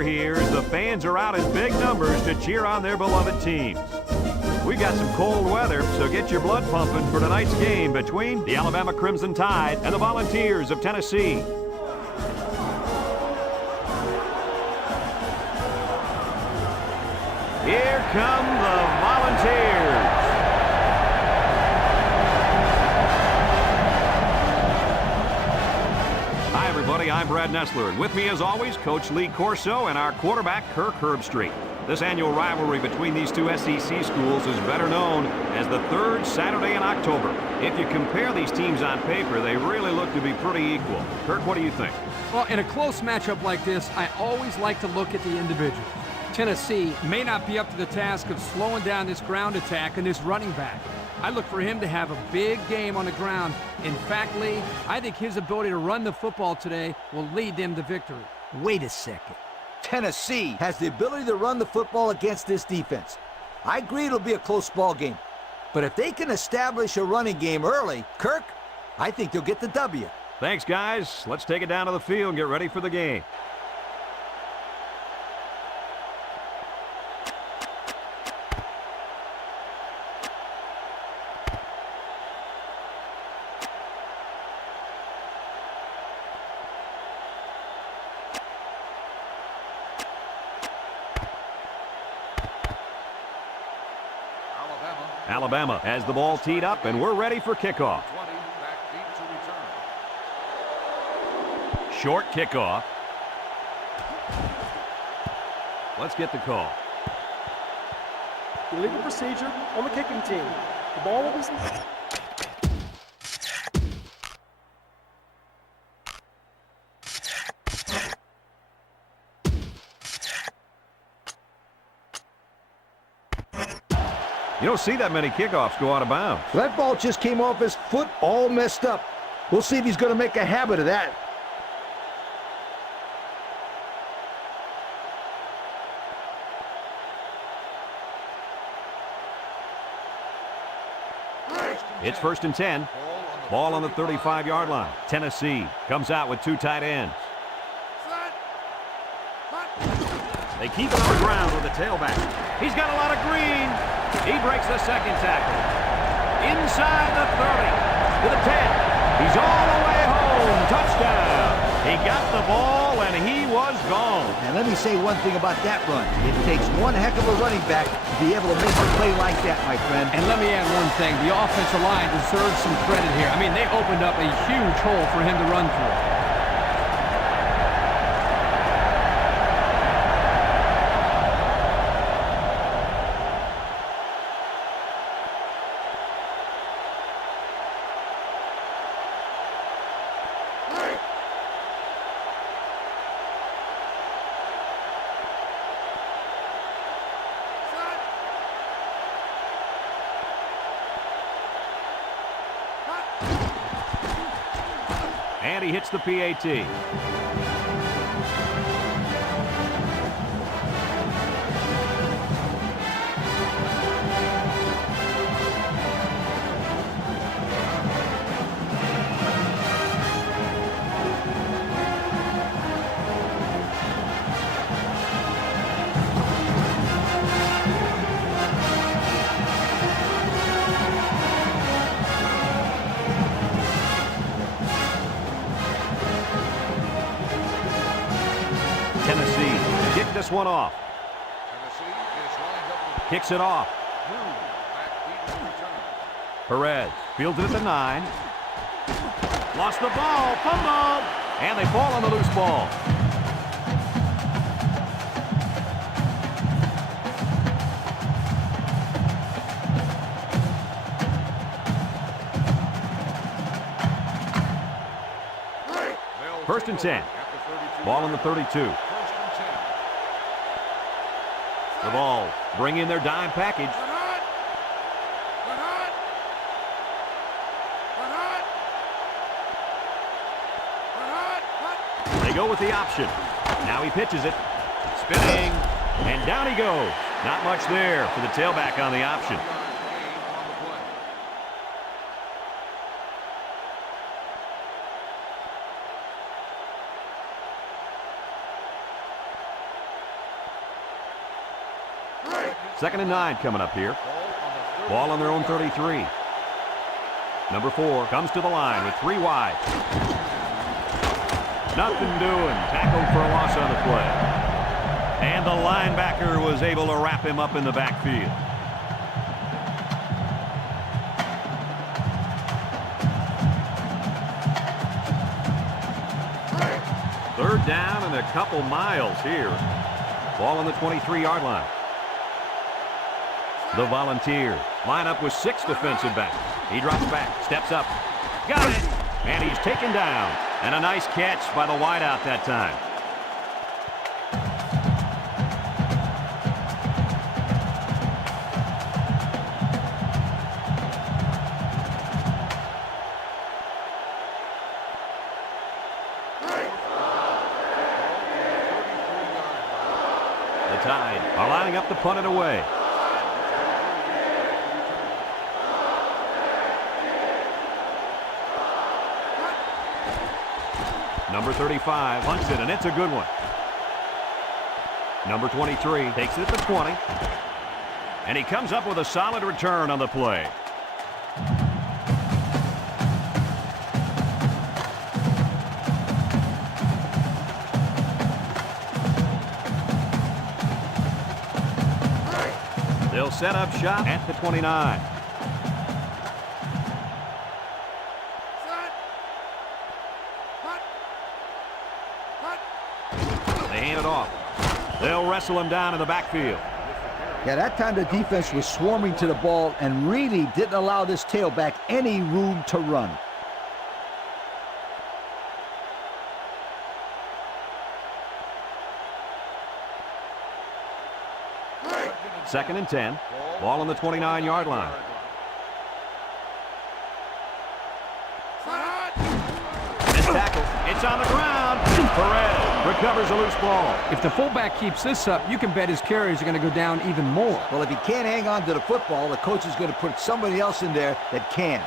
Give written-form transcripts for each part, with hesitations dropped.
weather here as the fans are out in big numbers to cheer on their beloved teams. We got some cold weather, so get your blood pumping for tonight's game between the Alabama Crimson Tide and the Volunteers of Tennessee. Here come the Volunteers. Hi, everybody. I'm Brad Nessler, and with me, as always, Coach Lee Corso and our quarterback, Kirk Herbstreit. This annual rivalry between these two SEC schools is better known as the third Saturday in October. If you compare these teams on paper, they really look to be pretty equal. Kirk, what do you think? Well, in a close matchup like this, I always like to look at the individuals. Tennessee may not be up to the task of slowing down this ground attack and this running back. I look for him to have a big game on the ground. In fact, Lee, I think his ability to run the football today will lead them to victory. Wait a second. Tennessee has the ability to run the football against this defense. I agree it'll be a close ball game. But if they can establish a running game early, Kirk, I think they'll get the W. Thanks, guys. Let's take it down to the field and get ready for the game. Alabama has the ball teed up, and we're ready for kickoff. Short kickoff. Let's get the call. Illegal procedure on the kicking team. The ball will be... You don't see that many kickoffs go out of bounds. That ball just came off his foot all messed up. We'll see if he's going to make a habit of that. It's 1st and 10. Ball on the 35-yard line. Tennessee comes out with two tight ends. They keep it on the ground with the tailback. He's got a lot of green. He breaks the second tackle. Inside the 30 to the 10. He's all the way home. Touchdown. He got the ball, and he was gone. And let me say one thing about that run. It takes one heck of a running back to be able to make a play like that, my friend. And let me add one thing. The offensive line deserves some credit here. I mean, they opened up a huge hole for him to run through. And he hits the PAT. This one off. Kicks it off. Perez fields it at the 9. Lost the ball. Fumble. And they fall on the loose ball. First and 10. Ball on the 32. The ball, bring in their dime package. They go with the option. Now he pitches it. Spinning, and down he goes. Not much there for the tailback on the option. 2nd and 9 coming up here. Ball on their own 33. Number 4 comes to the line with 3 wide. Nothing doing. Tackled for a loss on the play. And the linebacker was able to wrap him up in the backfield. Third down and a couple miles here. Ball on the 23-yard line. The Volunteers line up with 6 defensive backs. He drops back, steps up, got it, and he's taken down. And a nice catch by the wideout that time. The Tide are lining up to punt it away. Number 35 punts it, and it's a good one. Number 23 takes it to 20. And he comes up with a solid return on the play. They'll set up shop at the 29. They'll wrestle him down in the backfield. Yeah, that time the defense was swarming to the ball and really didn't allow this tailback any room to run. Second and 10. Ball on the 29-yard line. Missed tackle. It's on the ground. Perez recovers a loose ball. If the fullback keeps this up, you can bet his carries are going to go down even more. Well, if he can't hang on to the football, the coach is going to put somebody else in there that can.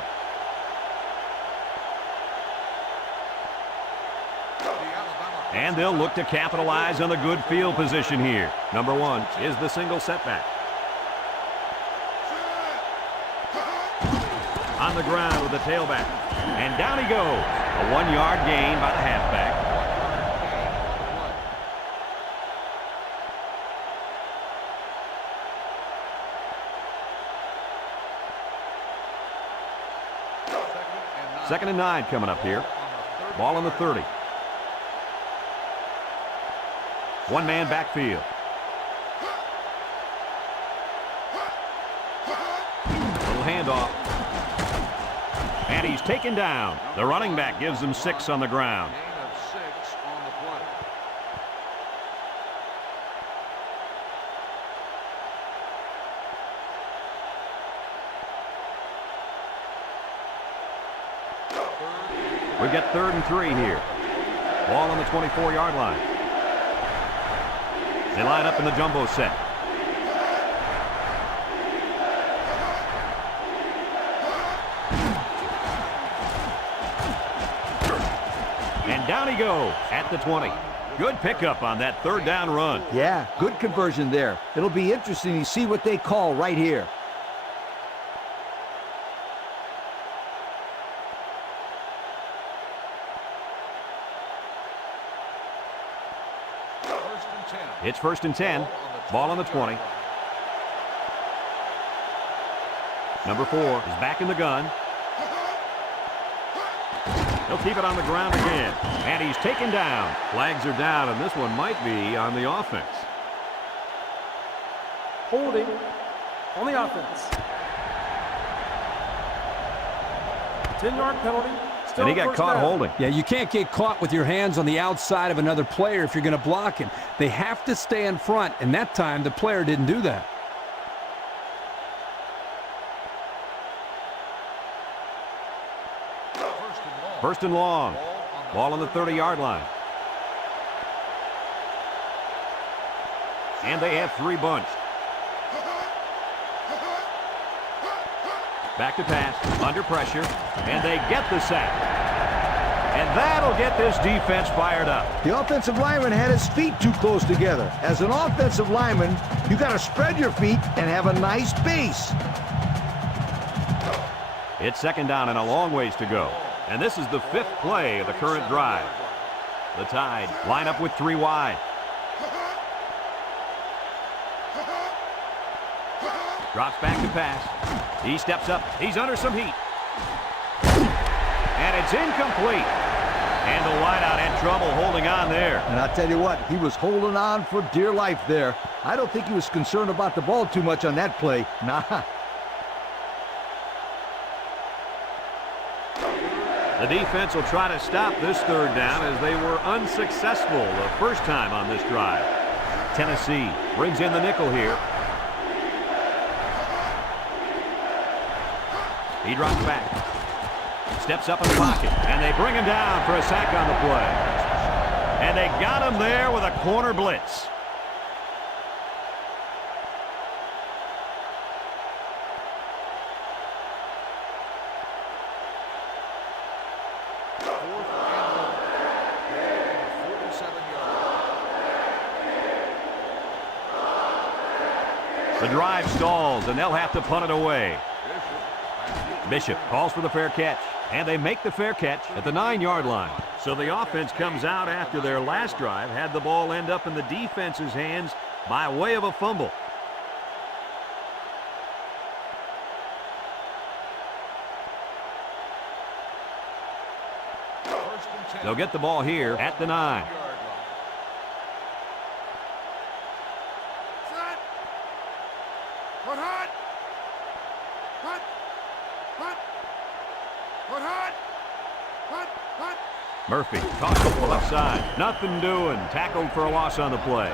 And they'll look to capitalize on the good field position here. Number 1 is the single setback. On the ground with the tailback. And down he goes. A 1-yard gain by the halfback. Second and 9 coming up here. Ball on the 30. One-man backfield. Little handoff. And he's taken down. The running back gives him 6 on the ground. We've got 3rd and 3 here. Ball on the 24-yard line. They line up in the jumbo set. And down he goes at the 20. Good pickup on that 3rd down run. Yeah, good conversion there. It'll be interesting to see what they call right here. It's 1st and 10. Ball on the 20. Number 4 is back in the gun. He'll keep it on the ground again. And he's taken down. Flags are down, and this one might be on the offense. Holding on the offense. 10-yard penalty. And he got caught holding. Yeah, you can't get caught with your hands on the outside of another player if you're going to block him. They have to stay in front, and that time the player didn't do that. First and long. Ball on the 30-yard line. And they have 3 bunched. Back to pass, under pressure, and they get the sack. And that'll get this defense fired up. The offensive lineman had his feet too close together. As an offensive lineman, you got to spread your feet and have a nice base. It's second down and a long ways to go. And this is the 5th play of the current drive. The Tide line up with 3 wide. Drops back to pass. He steps up. He's under some heat. And it's incomplete. And the wideout had trouble holding on there. And I'll tell you what, he was holding on for dear life there. I don't think he was concerned about the ball too much on that play. Nah. The defense will try to stop this 3rd down as they were unsuccessful the first time on this drive. Tennessee brings in the nickel here. He drops back. Steps up in the pocket. And they bring him down for a sack on the play. And they got him there with a corner blitz. The drive stalls, and they'll have to punt it away. Bishop calls for the fair catch, and they make the fair catch at the 9-yard line. So the offense comes out after their last drive, had the ball end up in the defense's hands by way of a fumble. They'll get the ball here at the 9. Murphy caught to the left side. Nothing doing. Tackled for a loss on the play.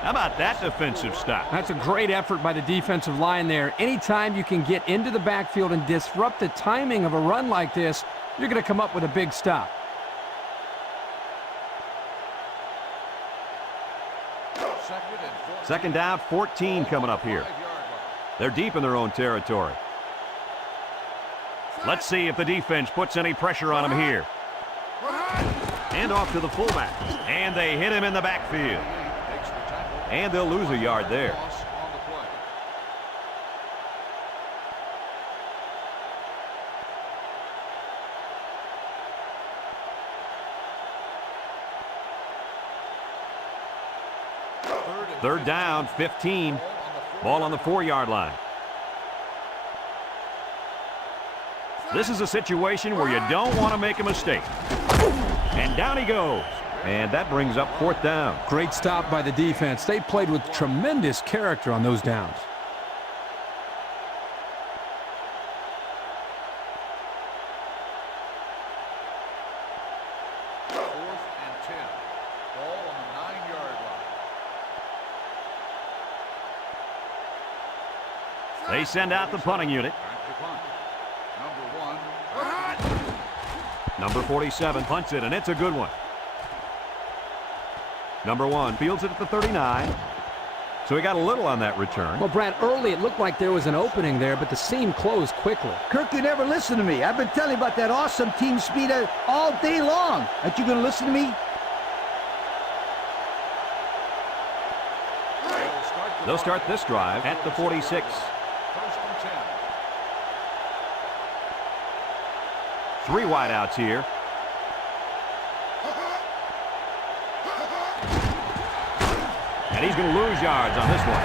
How about that defensive stop? That's a great effort by the defensive line there. Anytime you can get into the backfield and disrupt the timing of a run like this, you're going to come up with a big stop. Second down, 14 coming up here. They're deep in their own territory. Let's see if the defense puts any pressure on them here. And off to the fullback. And they hit him in the backfield. And they'll lose a yard there. Third down, 15. Ball on the 4-yard line. This is a situation where you don't want to make a mistake. And down he goes. And that brings up 4th down. Great stop by the defense. They played with tremendous character on those downs. They send out the punting unit. Number 47 punts it, and it's a good one. Number 1 fields it at the 39. So he got a little on that return. Well, Brad, early it looked like there was an opening there, but the seam closed quickly. Kirk, you never listen to me. I've been telling you about that awesome team speed all day long. Aren't you going to listen to me? They'll start this drive at the 46. Three wideouts here. And he's going to lose yards on this one.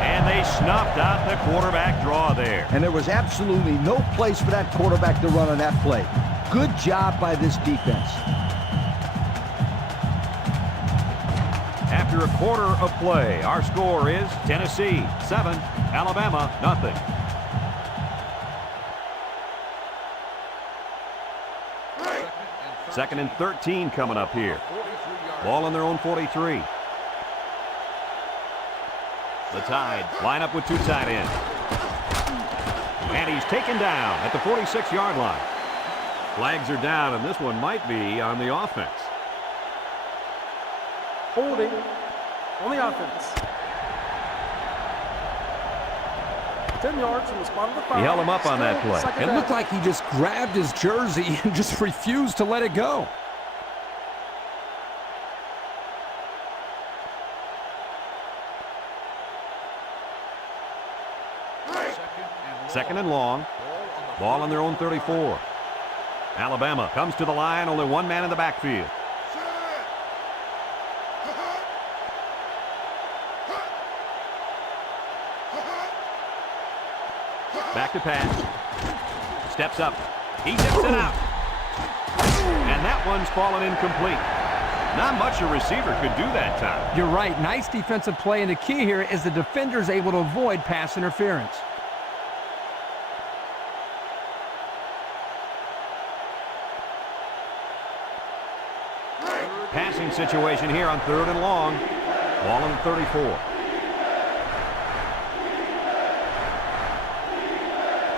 And they snuffed out the quarterback draw there. And there was absolutely no place for that quarterback to run on that play. Good job by this defense. After a quarter of play, our score is Tennessee 7, Alabama nothing. Second and 13 coming up here. Ball on their own 43. The Tide line up with two tight ends. And he's taken down at the 46-yard line. Flags are down, and this one might be on the offense. Holding on the offense. 10 yards from the spot of the foul. He held him up on that play. Second It down. looked like he just grabbed his jersey and just refused to let it go. Second and long. Ball on their own 34. Alabama comes to the line, only one man in the backfield. Back to pass. Steps up. He zips it out. And that one's fallen incomplete. Not much a receiver could do that time. You're right. Nice defensive play, and the key here is the defender's able to avoid pass interference. Passing situation here on third and long. Ball on the 34.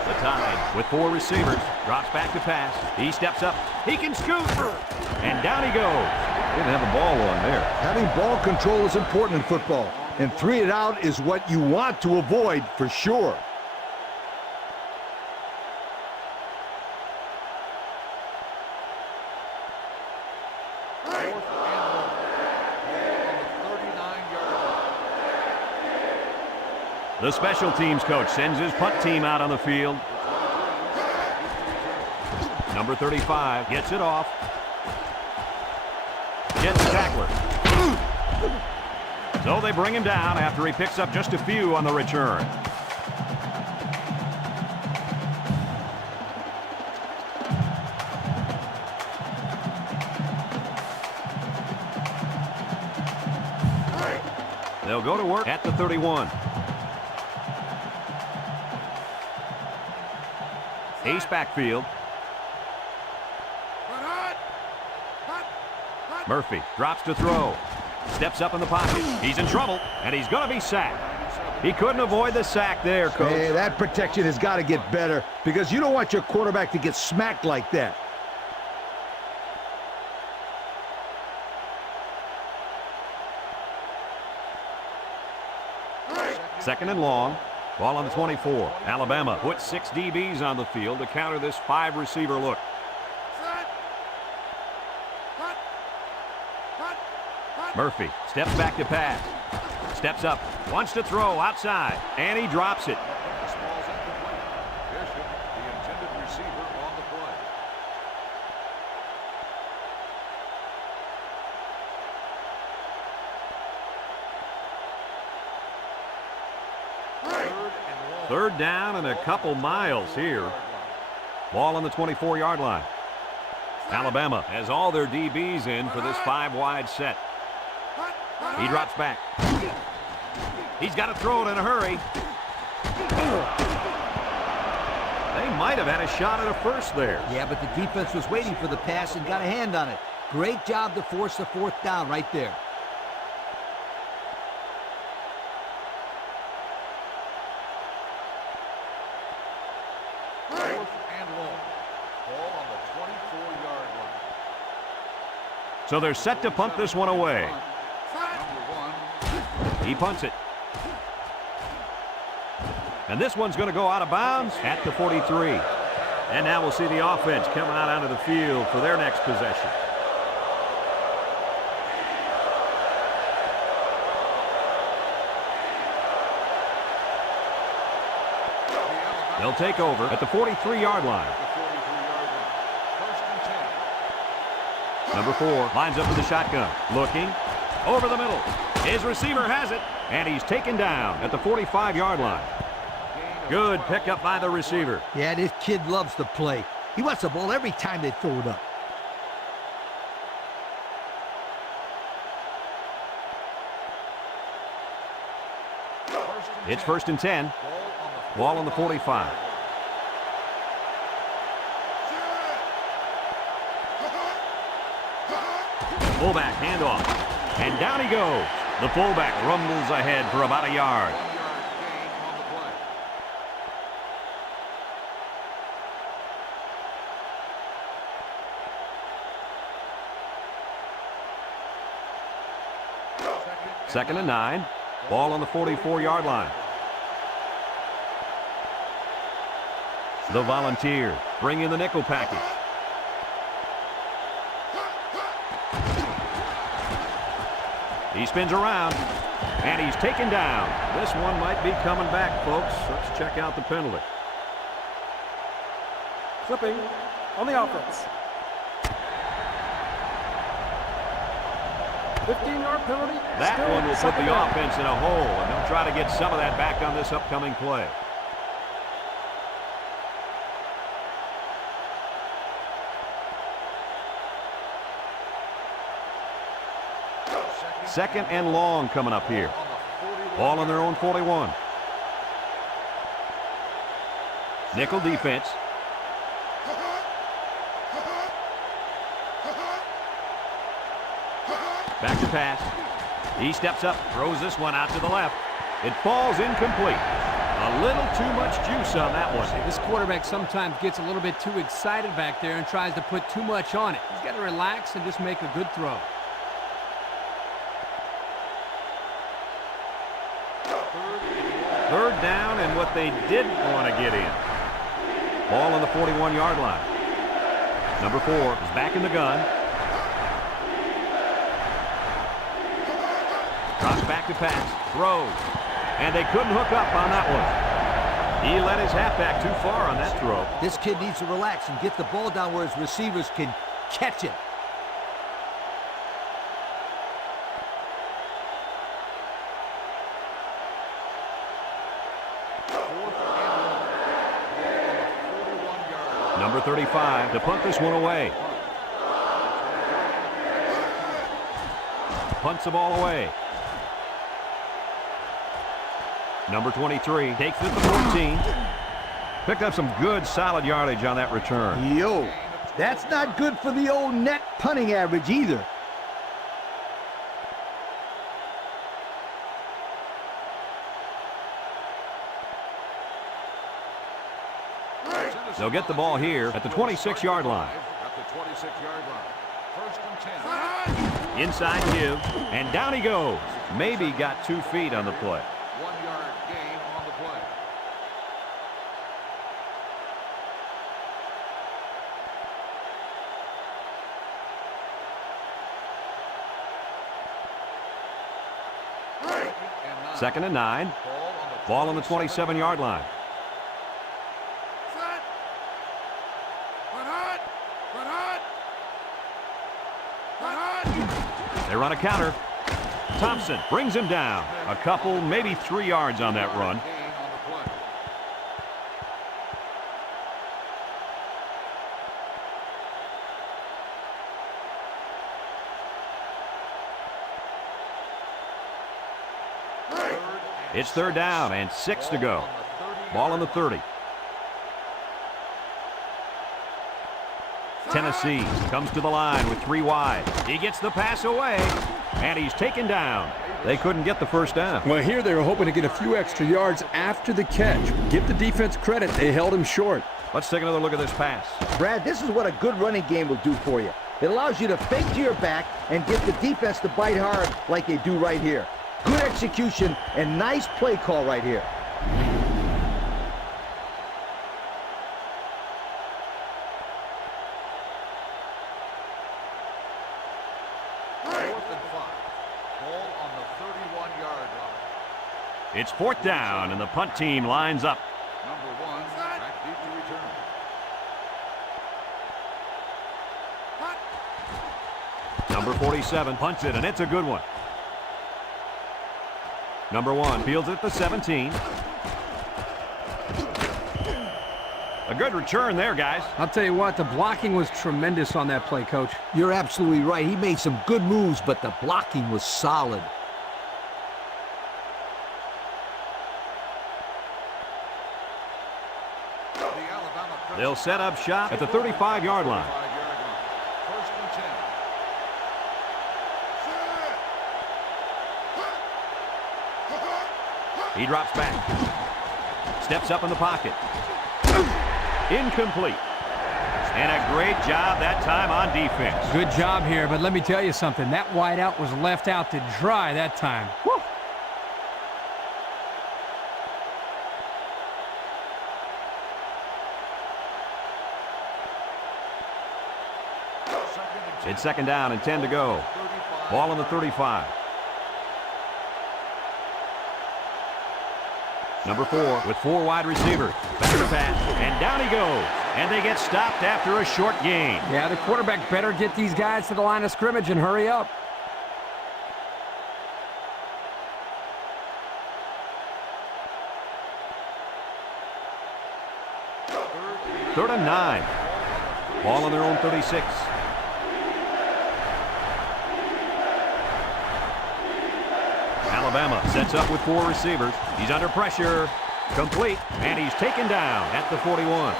The Tide with four receivers. Drops back to pass. He steps up. He can scoot. And down he goes. Didn't have a ball on there. Having ball control is important in football, and 3 and out is what you want to avoid for sure. The special teams coach sends his punt team out on the field. Number 35 gets it off. Gets the tackler. So they bring him down after he picks up just a few on the return. They'll go to work at the 31. Ace backfield. Murphy drops to throw. Steps up in the pocket. He's in trouble, and he's going to be sacked. He couldn't avoid the sack there, Coach. Hey, that protection has got to get better because you don't want your quarterback to get smacked like that. Second and long. Ball on the 24. Alabama puts 6 DBs on the field to counter this 5-receiver look. Murphy steps back to pass. Steps up. Wants to throw outside. And he drops it. Third down and a couple miles here. Ball on the 24-yard line. Alabama has all their DBs in for this 5-wide set. He drops back. He's got to throw it in a hurry. They might have had a shot at a first there. Yeah, but the defense was waiting for the pass and got a hand on it. Great job to force the 4th down right there. So they're set to punt this one away. He punts it. And this one's going to go out of bounds at the 43. And now we'll see the offense come out onto the field for their next possession. They'll take over at the 43-yard line. Number 4 lines up with the shotgun. Looking. Over the middle. His receiver has it. And he's taken down at the 45-yard line. Good pickup by the receiver. Yeah, this kid loves to play. He wants the ball every time they throw it up. It's 1st and 10. Ball on the 45. Fullback handoff. And down he goes. The fullback rumbles ahead for about a yard. Second and 9. Ball on the 44-yard line. The Volunteers bring in the nickel package. He spins around, and he's taken down. This one might be coming back, folks. Let's check out the penalty. Clipping on the offense. 15-yard penalty. That Still one will put second the down. offense in a hole, and they'll try to get some of that back on this upcoming play. Second and long coming up here. Ball on their own 41. Nickel defense. Back to pass. He steps up, throws this one out to the left. It falls incomplete. A little too much juice on that one. This quarterback sometimes gets a little bit too excited back there and tries to put too much on it. He's got to relax and just make a good throw. Third down and what they didn't want to get in. Ball on the 41-yard line. Number 4 is back in the gun. Drops back to pass. Throws. And they couldn't hook up on that one. He let his halfback too far on that throw. This kid needs to relax and get the ball down where his receivers can catch it. Number 35 to punt this one away. Punts the ball away. Number 23 takes it to 14. Picked up some good solid yardage on that return. Yo, that's not good for the old net punting average either. They'll get the ball here at the 26-yard line. Inside give, and down he goes. Maybe got 2 feet on the play. 1-yard gain on the play. Second and 9. Ball on the 27-yard line. They run a counter. Thompson brings him down. A couple, maybe 3 yards on that run. It's third down and 6 to go. Ball on the 30. Tennessee comes to the line with 3 wide. He gets the pass away, and he's taken down. They couldn't get the first down. Well, here they were hoping to get a few extra yards after the catch. Give the defense credit. They held him short. Let's take another look at this pass. Brad, this is what a good running game will do for you. It allows you to fake to your back and get the defense to bite hard like they do right here. Good execution and nice play call right here. It's fourth down, and the punt team lines up. Number 1, back deep to return. Number 47 punts it, and it's a good one. Number 1 fields it at the 17. A good return there, guys. I'll tell you what, the blocking was tremendous on that play, Coach. You're absolutely right. He made some good moves, but the blocking was solid. They'll set up shop at the 35-yard line. First and 10. He drops back. Steps up in the pocket. Incomplete. And a great job that time on defense. Good job here, but let me tell you something. That wideout was left out to dry that time. Woo! It's second down and 10 to go. Ball on the 35. Number 4 with 4 wide receivers. Back to pass, and down he goes. And they get stopped after a short gain. Yeah, the quarterback better get these guys to the line of scrimmage and hurry up. Third and 9. Ball on their own 36. Alabama sets up with 4 receivers. He's under pressure. Complete. And he's taken down at the 41.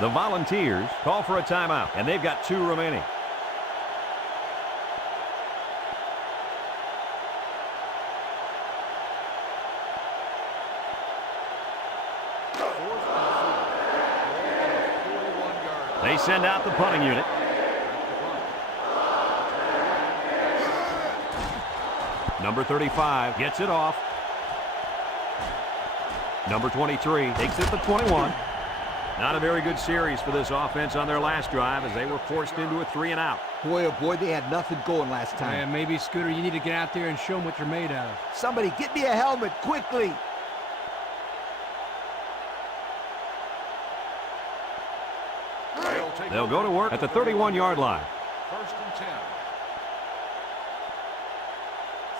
The Volunteers call for a timeout, and they've got 2 remaining. They send out the punting unit. Number 35 gets it off. Number 23 takes it to 21. Not a very good series for this offense on their last drive as they were forced into a 3-and-out. Boy, oh boy, they had nothing going last time. Yeah, maybe, Scooter, you need to get out there and show them what you're made out of. Somebody get me a helmet quickly. They'll go to work at the 31-yard line. First and 10.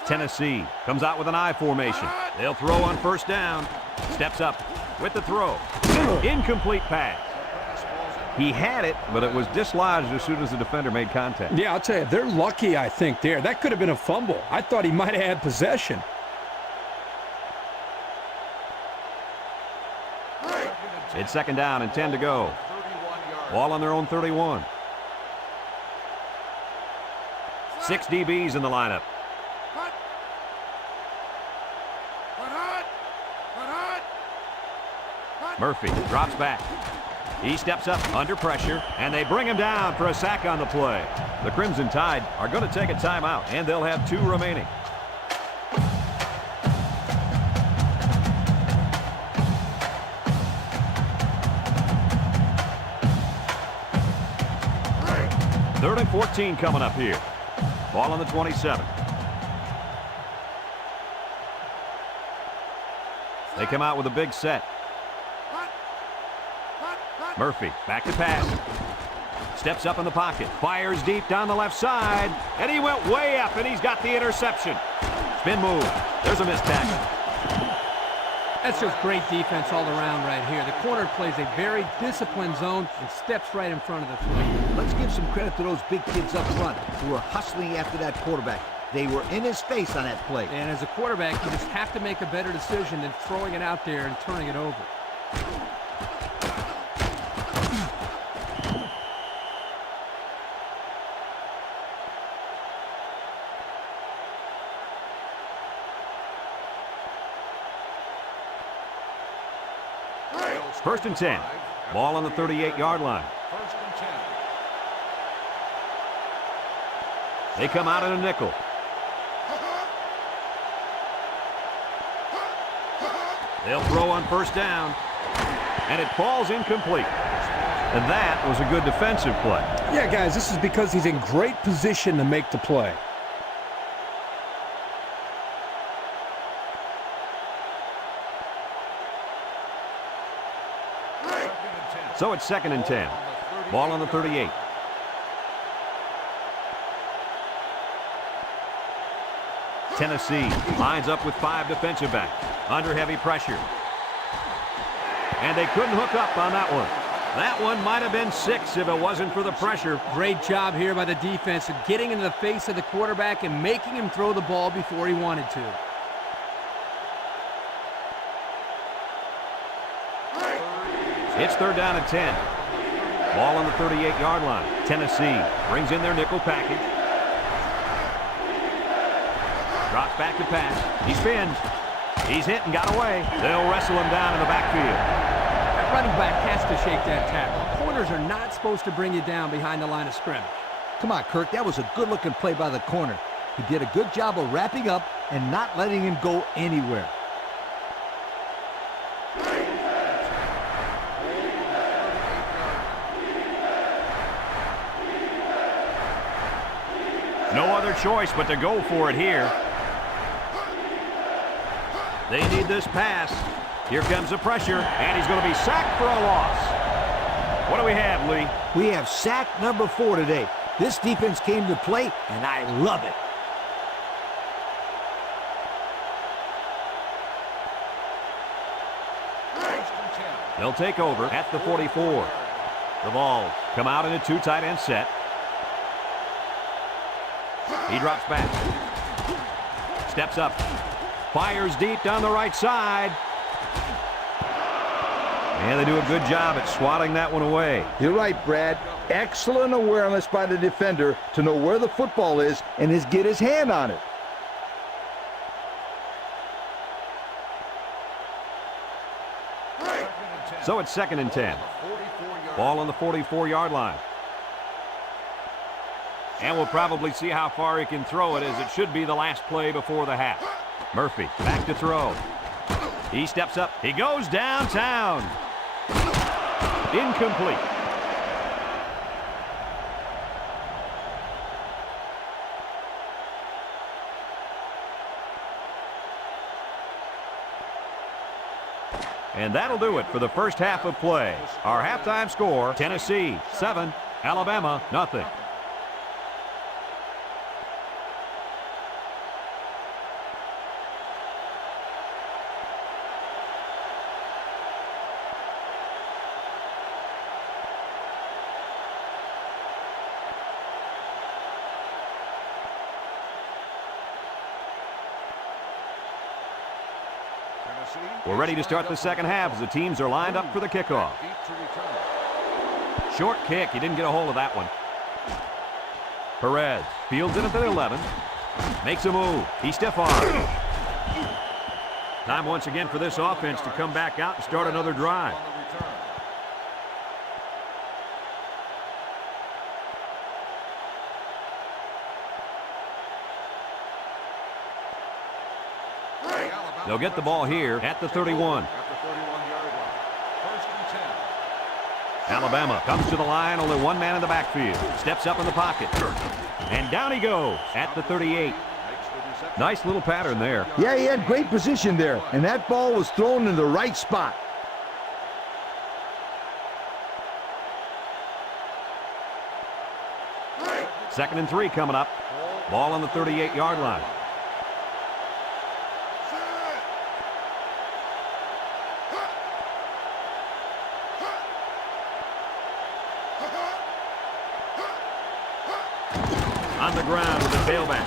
Tennessee comes out with an I formation. They'll throw on first down. Steps up with the throw. Incomplete pass. He had it, but it was dislodged as soon as the defender made contact. Yeah, I'll tell you, they're lucky, I think, there. That could have been a fumble. I thought he might have had possession. It's second down and 10 to go. Ball on their own 31. 6 DBs in the lineup. Murphy drops back. He steps up under pressure, and they bring him down for a sack on the play. The Crimson Tide are going to take a timeout, and they'll have 2 remaining. Third and 14 coming up here. Ball on the 27. They come out with a big set. Murphy back to pass. Steps up in the pocket. Fires deep down the left side. And he went way up, and he's got the interception. Spin move. There's a missed tackle. That's just great defense all around right here. The corner plays a very disciplined zone and steps right in front of the throw. Let's give some credit to those big kids up front who were hustling after that quarterback. They were in his face on that play. And as a quarterback, you just have to make a better decision than throwing it out there and turning it over. First and 10. Ball on the 38-yard line. First and 10. They come out in a nickel. They'll throw on first down. And it falls incomplete. And that was a good defensive play. Yeah, guys, this is because he's in great position to make the play. So it's second and 10. Ball on the 38. Tennessee lines up with 5 defensive backs under heavy pressure. And they couldn't hook up on that one. That one might have been 6 if it wasn't for the pressure. Great job here by the defense of getting in the face of the quarterback and making him throw the ball before he wanted to. It's third down and 10. Ball on the 38-yard line. Tennessee brings in their nickel package. Drops back to pass. He spins. He's hit and got away. They'll wrestle him down in the backfield. That running back has to shake that tackle. Corners are not supposed to bring you down behind the line of scrimmage. Come on, Kirk, that was a good-looking play by the corner. He did a good job of wrapping up and not letting him go anywhere. choice but to go for it here. They need this pass. Here comes the pressure, and he's going to be sacked for a loss. What do we have, Lee? We have sack number 4 today. This defense came to play, and I love it. They'll take over at the 44. The Vols come out in a 2 tight end set. He drops back. Steps up. Fires deep down the right side. And they do a good job at swatting that one away. You're right, Brad. Excellent awareness by the defender to know where the football is and get his hand on it. So it's 2nd and 10. Ball on the 44-yard line. And we'll probably see how far he can throw it, as it should be the last play before the half. Murphy back to throw. He steps up. He goes downtown. Incomplete. And that'll do it for the first half of play. Our halftime score, Tennessee 7, Alabama nothing. We're ready to start the second half as the teams are lined up for the kickoff. Short kick. He didn't get a hold of that one. Perez fields it at the 11. Makes a move. He stiff arms. Time once again for this offense to come back out and start another drive. They'll get the ball here at the 31. Alabama comes to the line, only one man in the backfield. Steps up in the pocket. And down he goes at the 38. Nice little pattern there. Yeah, he had great position there, and that ball was thrown in the right spot. Second and 3 coming up. Ball on the 38-yard line. On the ground with the tailback.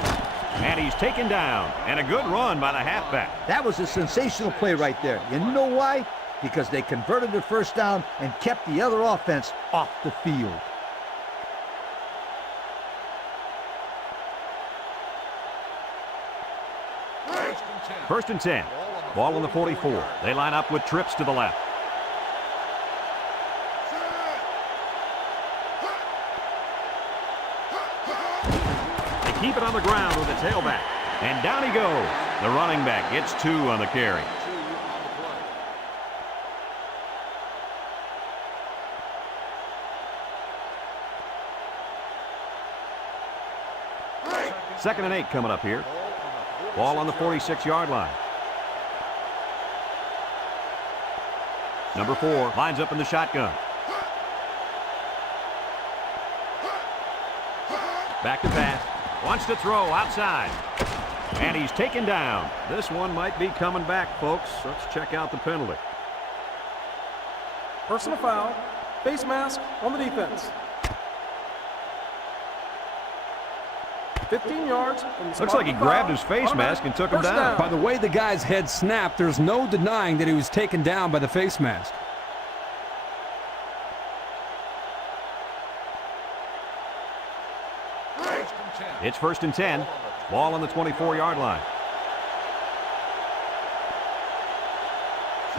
And he's taken down. And a good run by the halfback. That was a sensational play right there. You know why? Because they converted the first down and kept the other offense off the field. First and 10. Ball on the 44. They line up with trips to the left. Keep it on the ground with the tailback. And down he goes. The running back gets 2 on the carry. Second and 8 coming up here. Ball on the 46-yard line. Number 4 lines up in the shotgun. Back to pass. Wants to throw outside. And he's taken down. This one might be coming back, folks. Let's check out the penalty. Personal foul. Face mask on the defense. 15 yards. Looks like he grabbed his face mask and took him down. By the way the guy's head snapped, there's no denying that he was taken down by the face mask. It's first and 10. Ball on the 24-yard line.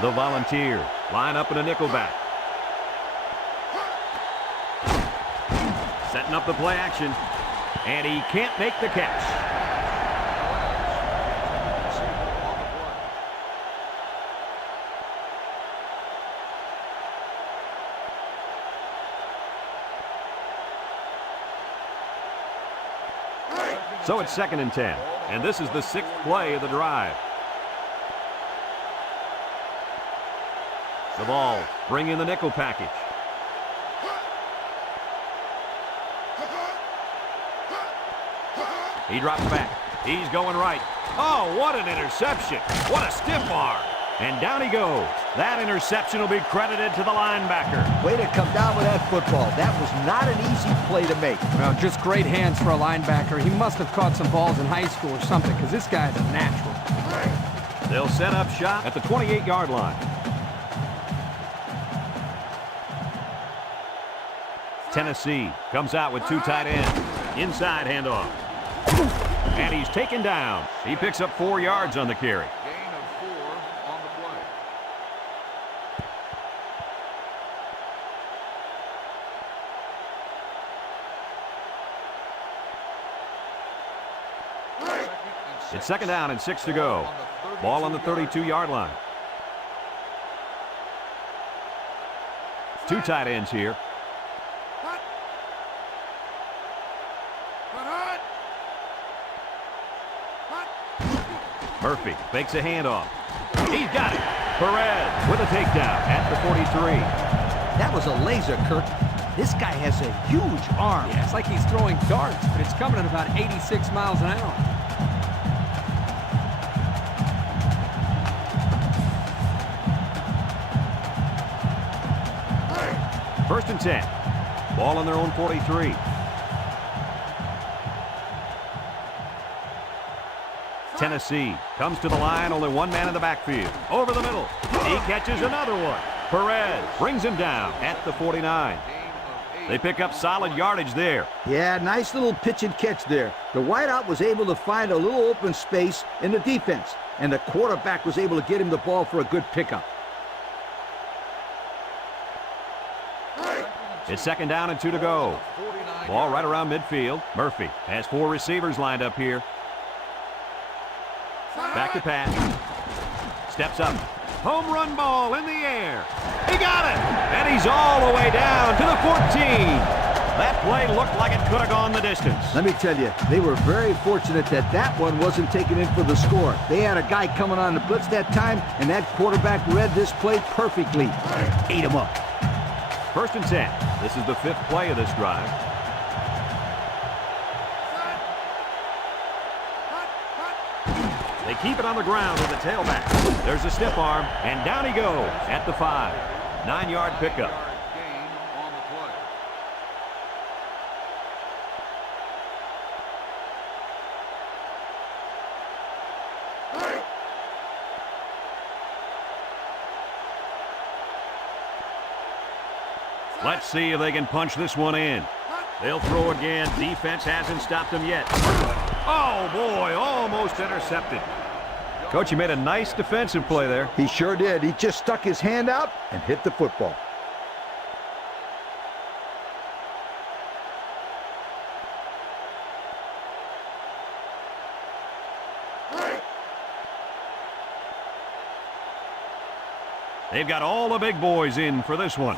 The Volunteers line up in a nickel back. Setting up the play action. And he can't make the catch. So it's 2nd and 10. And this is the 6th play of the drive. The ball, bring in the nickel package. He drops back. He's going right. Oh, what an interception. What a stiff arm. And down he goes. That interception will be credited to the linebacker. Way to come down with that football. That was not an easy play to make. Well, just great hands for a linebacker. He must have caught some balls in high school or something, because this guy's a natural. They'll set up shop at the 28-yard line. Tennessee comes out with 2 tight ends. Inside handoff. And he's taken down. He picks up 4 yards on the carry. Gain of 4 on the play. It's 2nd down and 6 to go. Ball on the 32-yard line. 2 tight ends here. Murphy fakes a handoff. He's got it. Perez with a takedown at the 43. That was a laser, Kirk. This guy has a huge arm. Yeah, it's like he's throwing darts, but it's coming at about 86 miles an hour. First and 10. Ball on their own 43. Tennessee comes to the line, only 1 man in the backfield. Over the middle. He catches another one. Perez brings him down at the 49. They pick up solid yardage there. Yeah, nice little pitch and catch there. The wideout was able to find a little open space in the defense, and the quarterback was able to get him the ball for a good pickup. It's 2nd down and 2 to go. Ball right around midfield. Murphy has 4 receivers lined up here. Back to pass. Steps up. Home run ball in the air. He got it! And he's all the way down to the 14. That play looked like it could have gone the distance. Let me tell you, they were very fortunate that that one wasn't taken in for the score. They had a guy coming on the blitz that time, and that quarterback read this play perfectly. Ate him up. First and 10. This is the 5th play of this drive. They keep it on the ground with the tailback. There's a stiff arm, and down he goes at the 5. 9-yard pickup. Gain on the play. Let's see if they can punch this one in. They'll throw again. Defense hasn't stopped them yet. Oh, boy, almost intercepted. Coach, you made a nice defensive play there. He sure did. He just stuck his hand out and hit the football. They've got all the big boys in for this one.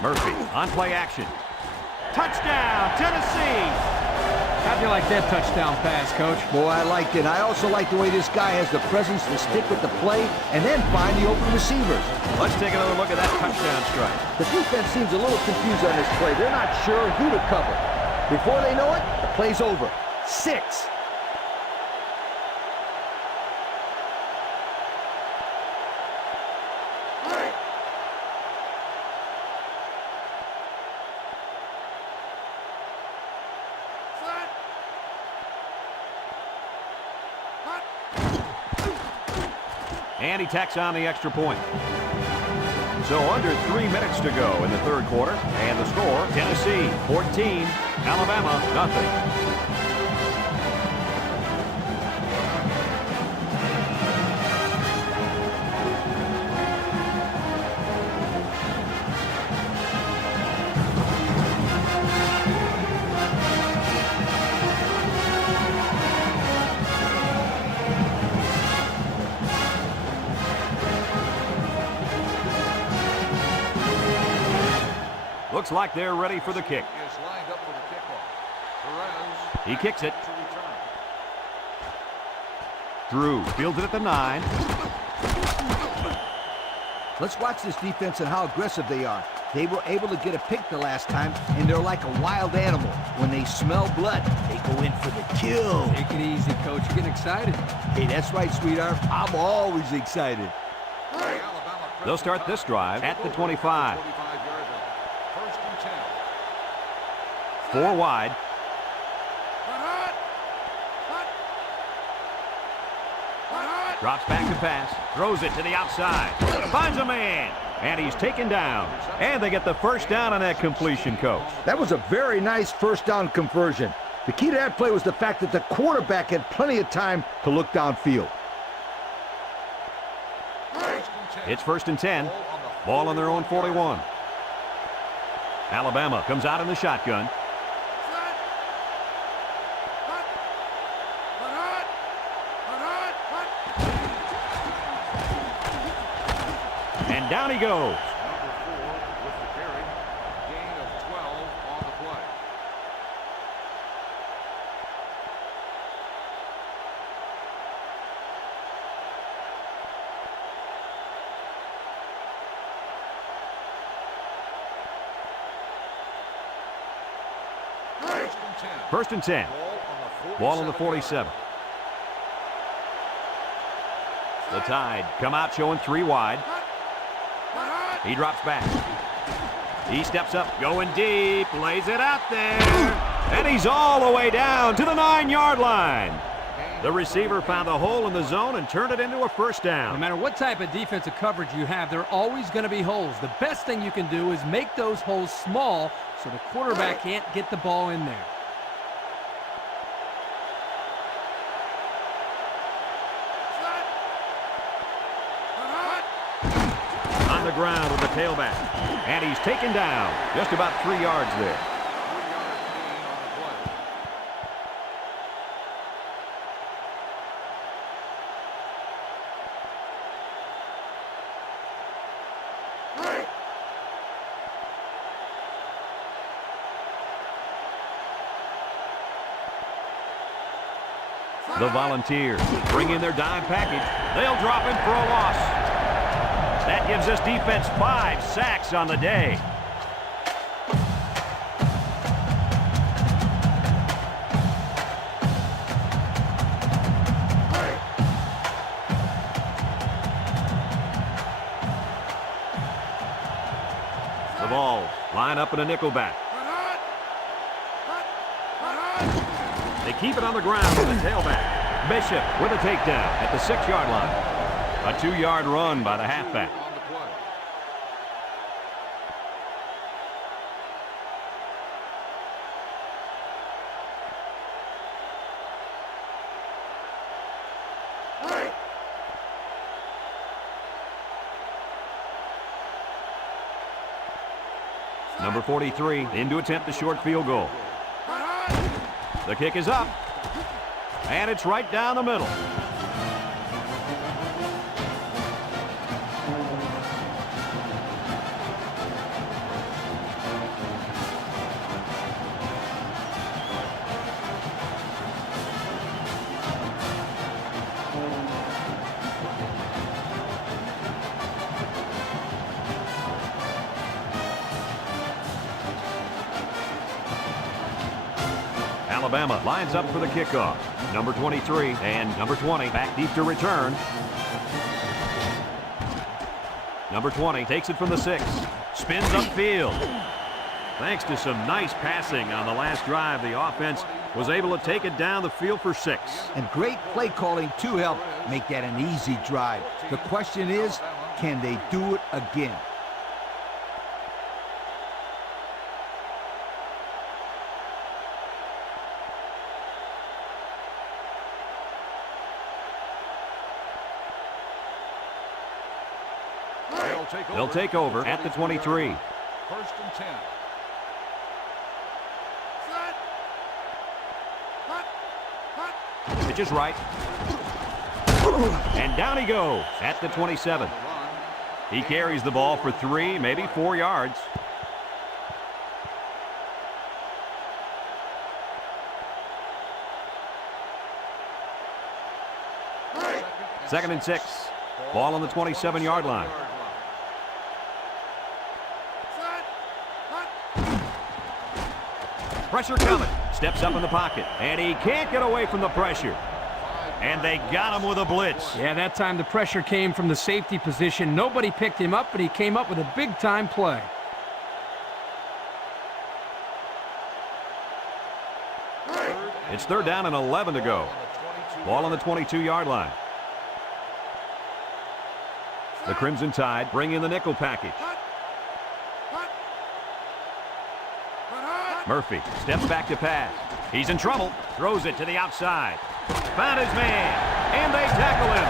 Murphy on play action. Touchdown, Tennessee! How'd you like that touchdown pass, Coach? Boy, I liked it. I also like the way this guy has the presence to stick with the play and then find the open receivers. Let's take another look at that touchdown strike. The defense seems a little confused on this play. They're not sure who to cover. Before they know it, the play's over. 6. And he tacks on the extra point. So under 3 minutes to go in the 3rd quarter. And the score, Tennessee 14, Alabama nothing. Looks like they're ready for the kick. Is lined up for the He kicks it. Drew fields it at the 9. Let's watch this defense and how aggressive they are. They were able to get a pick the last time, and they're like a wild animal. When they smell blood, they go in for the kill. Take it easy, Coach. You're getting excited. Hey, that's right, sweetheart. I'm always excited. They'll start this drive at the 25. 4 wide. Drops back to pass. Throws it to the outside. Finds a man. And he's taken down. And they get the first down on that completion, Coach. That was a very nice first down conversion. The key to that play was the fact that the quarterback had plenty of time to look downfield. It's 1st and 10. Ball on their own 41. Alabama comes out in the shotgun. And down he goes. Number 4 with the carry. Gain of 12 on the play. First and 10. Ball on the 47. The Tide come out showing 3 wide. He drops back. He steps up, going deep, lays it out there. And he's all the way down to the 9-yard line. The receiver found a hole in the zone and turned it into a first down. No matter what type of defensive coverage you have, there are always going to be holes. The best thing you can do is make those holes small so the quarterback can't get the ball in there. On the ground with the tailback. And he's taken down. Just about 3 yards there. 3-yard gain on the play. The Volunteers bring in their dime package. They'll drop him for a loss. That gives this defense 5 sacks on the day. The Vols line up in a nickelback. They keep it on the ground with the tailback. Bishop with a takedown at the 6-yard line. A 2-yard run by the halfback. On the play. Number 43 in to attempt the short field goal. The kick is up. And it's right down the middle. Alabama lines up for the kickoff. Number 23 and number 20 back deep to return. Number 20 takes it from the 6. Spins upfield. Thanks to some nice passing on the last drive, the offense was able to take it down the field for 6. And great play calling to help make that an easy drive. The question is, can they do it again? They'll take over at the 23. 1st and 10. Pitch is right. And down he goes at the 27. He carries the ball for 3, maybe 4 yards. 2nd and 6. Ball on the 27-yard line. Pressure coming. Steps up in the pocket. And he can't get away from the pressure. And they got him with a blitz. Yeah, that time the pressure came from the safety position. Nobody picked him up, but he came up with a big-time play. It's 3rd down and 11 to go. Ball on the 22-yard line. The Crimson Tide bring in the nickel package. Murphy steps back to pass. He's in trouble. Throws it to the outside. Found his man. And they tackle him.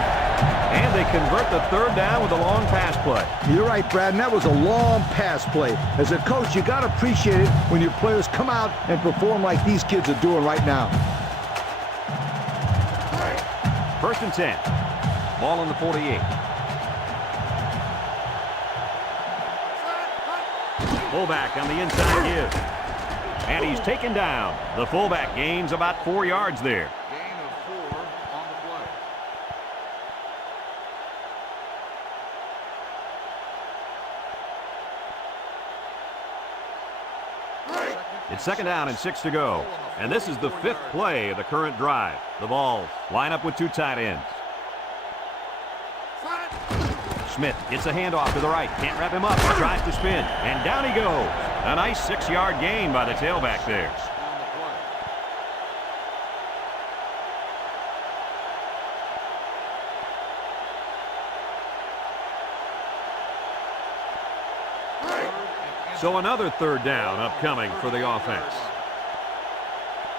And they convert the 3rd down with a long pass play. You're right, Brad, and that was a long pass play. As a coach, you got to appreciate it when your players come out and perform like these kids are doing right now. 1st and 10. Ball on the 48. Fullback on the inside give. And he's taken down. The fullback gains about 4 yards there. Gain of 4 on the play. It's 2nd down and 6 to go. And this is the 5th play of the current drive. The Vols line up with 2 tight ends. Smith gets a handoff to the right. Can't wrap him up. Tries to spin. And down he goes. A nice 6-yard gain by the tailback there. So another 3rd down upcoming for the offense.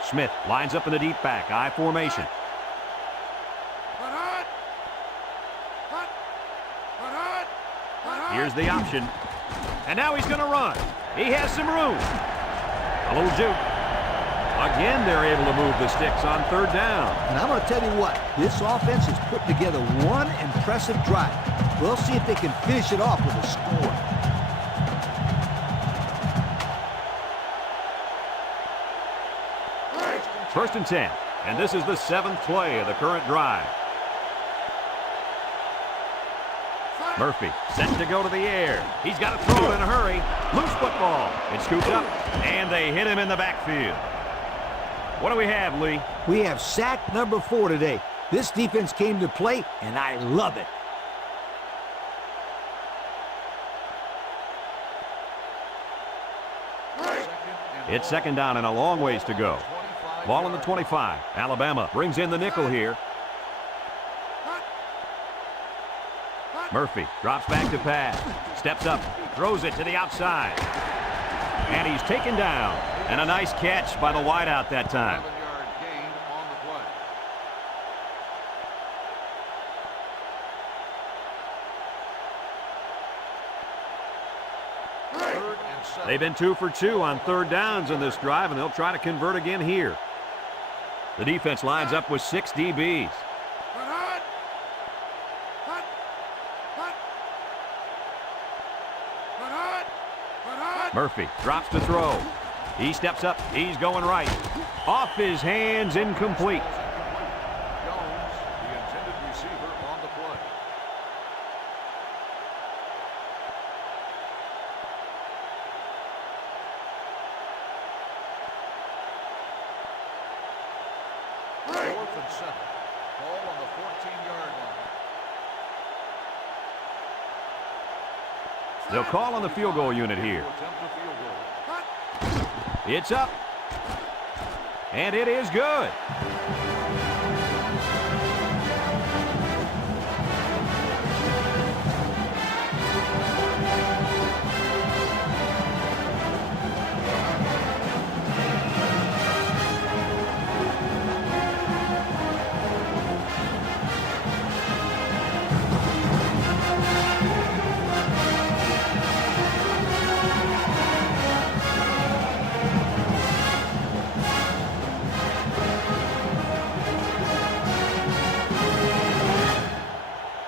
Smith lines up in the deep back, I formation. Here's the option. And now he's going to run. He has some room. A little juke. Again, they're able to move the sticks on 3rd down. And I'm going to tell you what, this offense has put together one impressive drive. We'll see if they can finish it off with a score. First and 10. And this is the 7th play of the current drive. Murphy set to go to the air. He's got to throw it in a hurry. Loose football. It's scooped up, and they hit him in the backfield. What do we have, Lee? We have sack number 4 today. This defense came to play, and I love it. It's 2nd down and a long ways to go. Ball on the 25. Alabama brings in the nickel here. Murphy drops back to pass. Steps up. Throws it to the outside. And he's taken down. And a nice catch by the wideout that time. 7-yard gain on the play. 3rd and 7. They've been 2 for 2 on 3rd downs in this drive, and they'll try to convert again here. The defense lines up with 6 DBs. Murphy drops to throw. He steps up. He's going right. Off his hands, incomplete. Jones, the intended receiver, on the play. Fourth and 7. Ball on the 14-yard line. They'll call on the field goal unit here. Attempt a field goal. It's up. And it is good.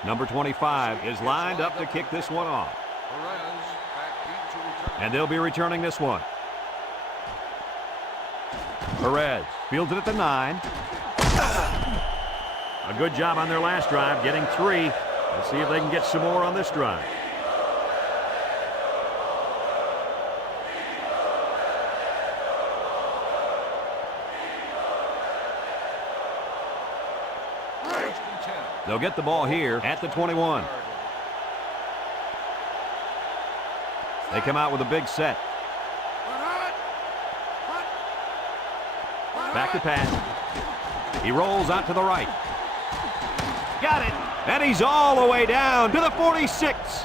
Number 25 is lined up to kick this one off. And they'll be returning this one. Perez fields it at the 9. A good job on their last drive, getting 3. Let's see if they can get some more on this drive. They'll get the ball here at the 21. They come out with a big set. Back to pass. He rolls out to the right. Got it. And he's all the way down to the 46.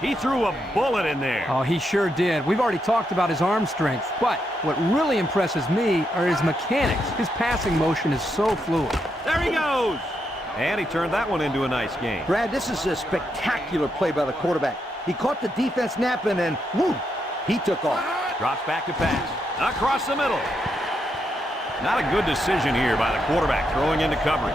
He threw a bullet in there. Oh, he sure did. We've already talked about his arm strength, but what really impresses me are his mechanics. His passing motion is so fluid. There he goes. And he turned that one into a nice game. Brad, this is a spectacular play by the quarterback. He caught the defense napping and, whoo, he took off. Drops back to pass. Across the middle. Not a good decision here by the quarterback throwing into coverage.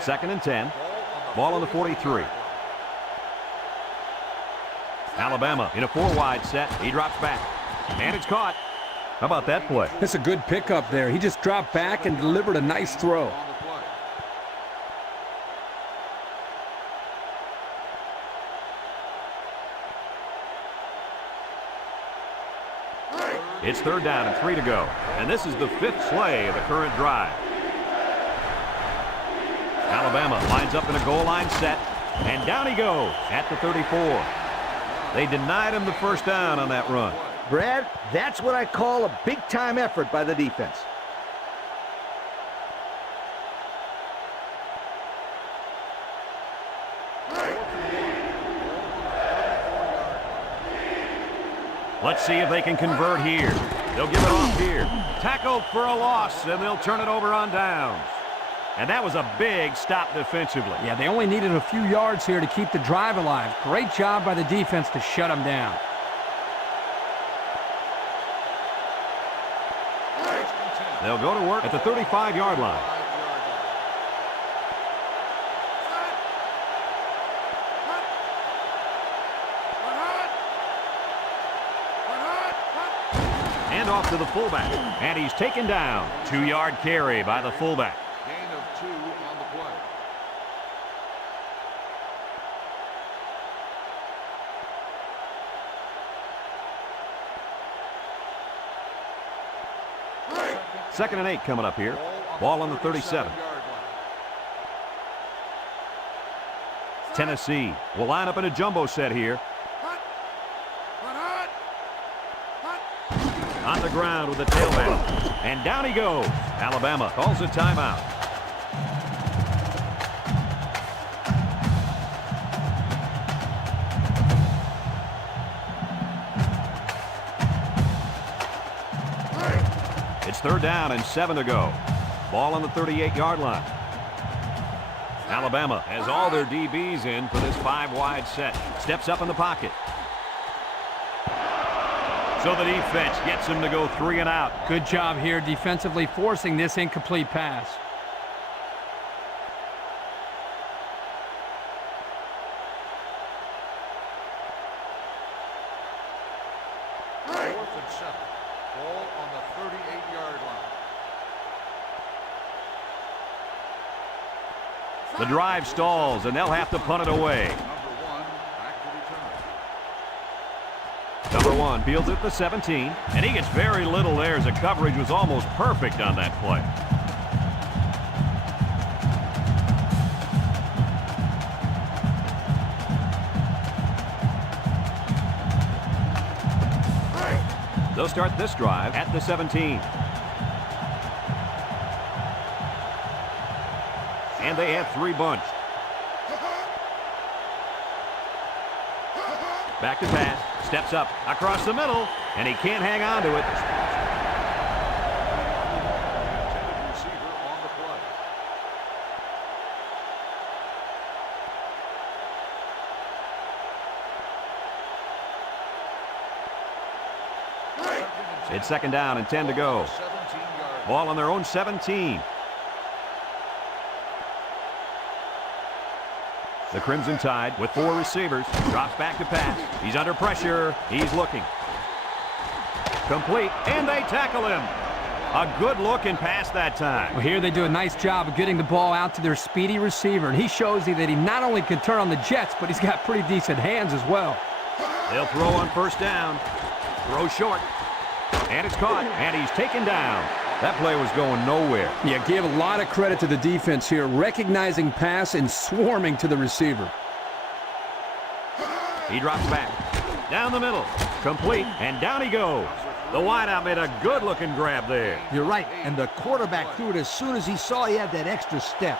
Second and 10. Ball on the 43. Alabama in a 4-wide set. He drops back. And it's caught. How about that play? That's a good pickup there. He just dropped back and delivered a nice throw. It's 3rd down and 3 to go. And this is the 5th play of the current drive. Alabama lines up in a goal line set. And down he goes at the 34. They denied him the first down on that run. Brad, that's what I call a big-time effort by the defense. Let's see if they can convert here. They'll give it off here. Tackled for a loss, and they'll turn it over on downs. And that was a big stop defensively. Yeah, they only needed a few yards here to keep the drive alive. Great job by the defense to shut them down. They'll go to work at the 35-yard line. And off to the fullback. And he's taken down. 2-yard carry by the fullback. Gain of 2 on the play. Second and 8 coming up here. Ball on the 37. Tennessee will line up in a jumbo set here. On the ground with the tailback. And down he goes. Alabama calls a timeout. It's 3rd down and 7 to go. Ball on the 38-yard line. Alabama has all their DBs in for this 5-wide set. Steps up in the pocket. So the defense gets him to go 3 and out. Good job here defensively forcing this incomplete pass. Ball on the 38-yard line. The drive stalls, and they'll have to punt it away. Number 1 fields at the 17, and he gets very little there as the coverage was almost perfect on that play. They'll start this drive at the 17. And they have 3 bunched. Back to pass. Steps up across the middle, and he can't hang on to it. Receiver on the play. It's 2nd down and 10 to go. Ball on their own 17. The Crimson Tide with 4 receivers. Drops back to pass. He's under pressure. He's looking. Complete, and they tackle him. A good-looking pass that time. Well, here they do a nice job of getting the ball out to their speedy receiver, and he shows you that he not only can turn on the jets, but he's got pretty decent hands as well. They'll throw on first down. Throw short. And it's caught, and he's taken down. That play was going nowhere. Yeah, give a lot of credit to the defense here, recognizing pass and swarming to the receiver. He drops back. Down the middle. Complete, and down he goes. The wideout made a good-looking grab there. You're right, and the quarterback threw it as soon as he saw he had that extra step.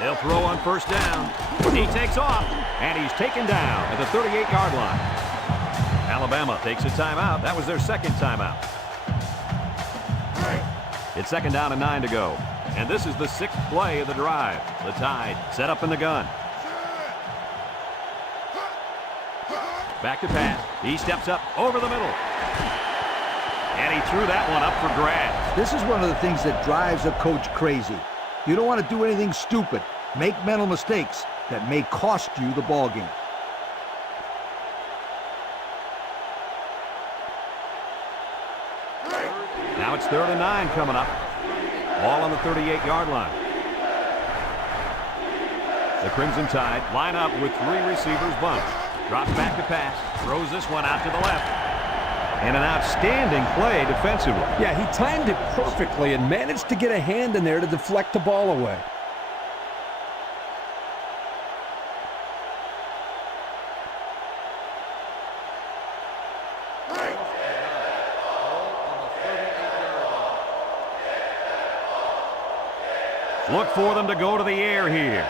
They'll throw on first down. He takes off, and he's taken down at the 38-yard line. Alabama takes a timeout. That was their second timeout. It's second down and 9 to go. And this is the 6th play of the drive. The Tide set up in the gun. Back to pass. He steps up over the middle. And he threw that one up for grabs. This is one of the things that drives a coach crazy. You don't want to do anything stupid. Make mental mistakes that may cost you the ball game. Now it's 3rd and 9 coming up. Ball on the 38-yard line. The Crimson Tide line up with 3 receivers bunched. Drops back to pass. Throws this one out to the left. And an outstanding play defensively. Yeah, he timed it perfectly and managed to get a hand in there to deflect the ball away. Look for them to go to the air here.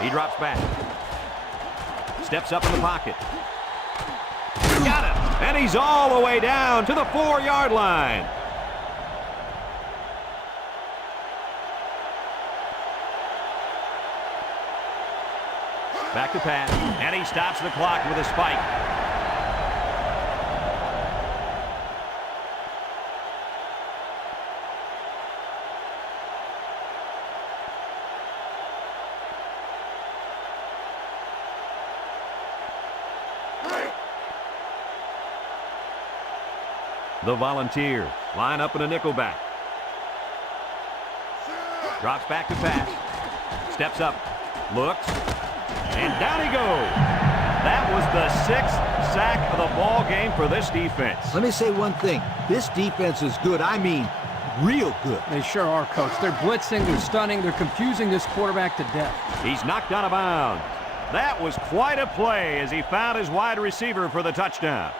He drops back. Steps up in the pocket. Got him. And he's all the way down to the 4-yard line. Back to pass. And he stops the clock with a spike. The Volunteers line up in a nickelback. Drops back to pass. Steps up. Looks. And down he goes. That was the 6th sack of the ball game for this defense. Let me say one thing. This defense is good. I mean, real good. They sure are, Coach. They're blitzing, they're stunning, they're confusing this quarterback to death. He's knocked out of bounds. That was quite a play as he found his wide receiver for the touchdown.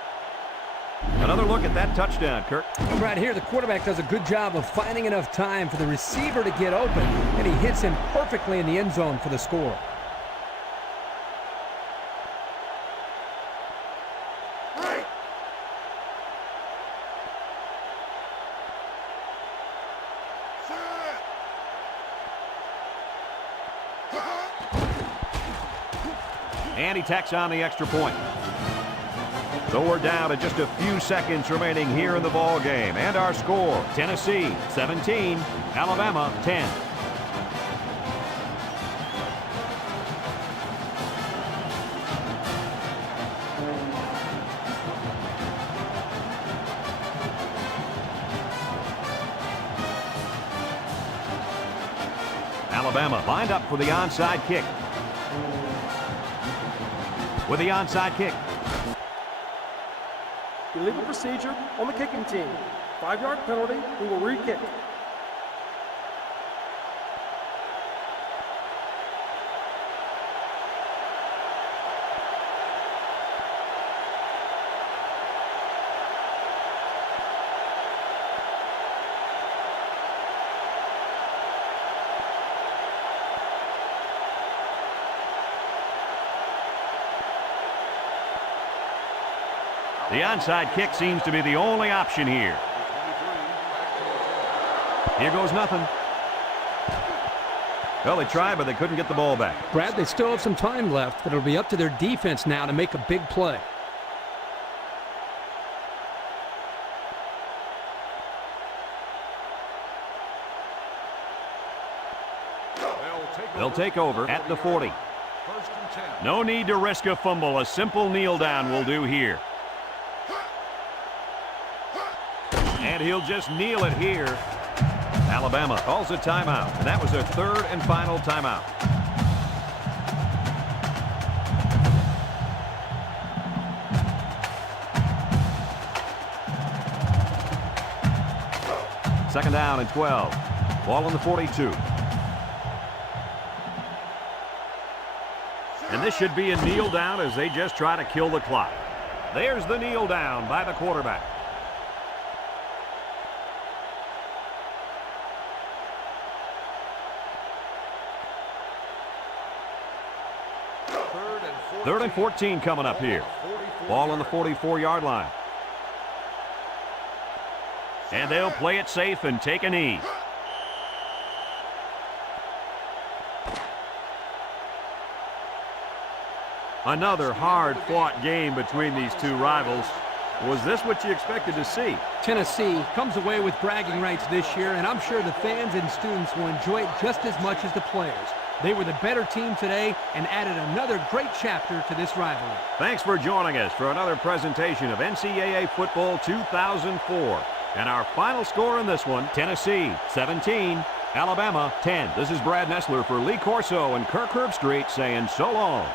Another look at that touchdown, Kirk. Right here, the quarterback does a good job of finding enough time for the receiver to get open, and he hits him perfectly in the end zone for the score. And he tacks on the extra point. So we're down to just a few seconds remaining here in the ball game. And our score, Tennessee 17, Alabama 10. Alabama lined up for the onside kick. With the onside kick. Illegal procedure on the kicking team. 5-yard penalty. We will re-kick. The onside kick seems to be the only option here. Here goes nothing. Well, they tried, but they couldn't get the ball back. Brad, they still have some time left, but it'll be up to their defense now to make a big play. They'll take over at the 40. First and 10. No need to risk a fumble. A simple kneel down will do here. And he'll just kneel it here. Alabama calls a timeout, and that was their third and final timeout. Second down and 12. Ball on the 42. And this should be a kneel down as they just try to kill the clock. There's the kneel down by the quarterback. Third and 14 coming up here. Ball on the 44-yard line. And they'll play it safe and take a knee. Another hard-fought game between these two rivals. Was this what you expected to see? Tennessee comes away with bragging rights this year, and I'm sure the fans and students will enjoy it just as much as the players. They were the better team today and added another great chapter to this rivalry. Thanks for joining us for another presentation of NCAA Football 2004. And our final score in this one, Tennessee 17, Alabama 10. This is Brad Nessler for Lee Corso and Kirk Herbstreit saying so long.